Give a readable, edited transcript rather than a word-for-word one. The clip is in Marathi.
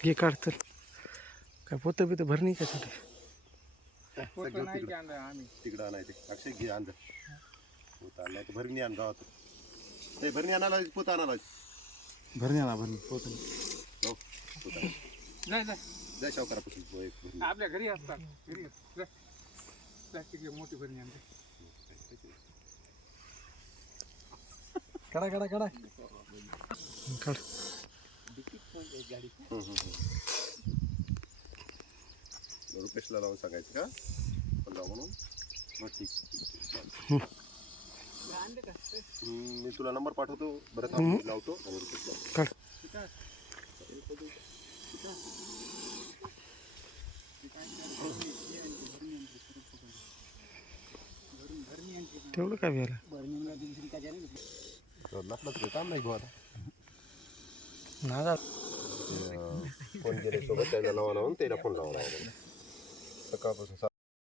घे काढ तर काय पोतं बितं भरणी का छोटे तिकडं आणायचे अक्षय घे अंदर पोत आणलाय तर भरणी आण गावात ते भरणी आणायला पोत आणायला भरणी आणा भरणी पोतं हो पोत जाय शावकारापासून आपल्या घरी असतात घरी प्लास्टिक मोठी भरणी आणते काढा काढा काढा काढ रुपेशला लावून सांगायचं का पण लाव म्हणून मग ठीक मी तुला नंबर पाठवतो बरं थांब लावतो आणि रुपेशला काढ तेवढं काय व्हायला लागलं तर काम नाही भाऊ आता ना फोन केले सोबत त्याला लावा लावून त्याला फोन लावा लागला सकाळपासून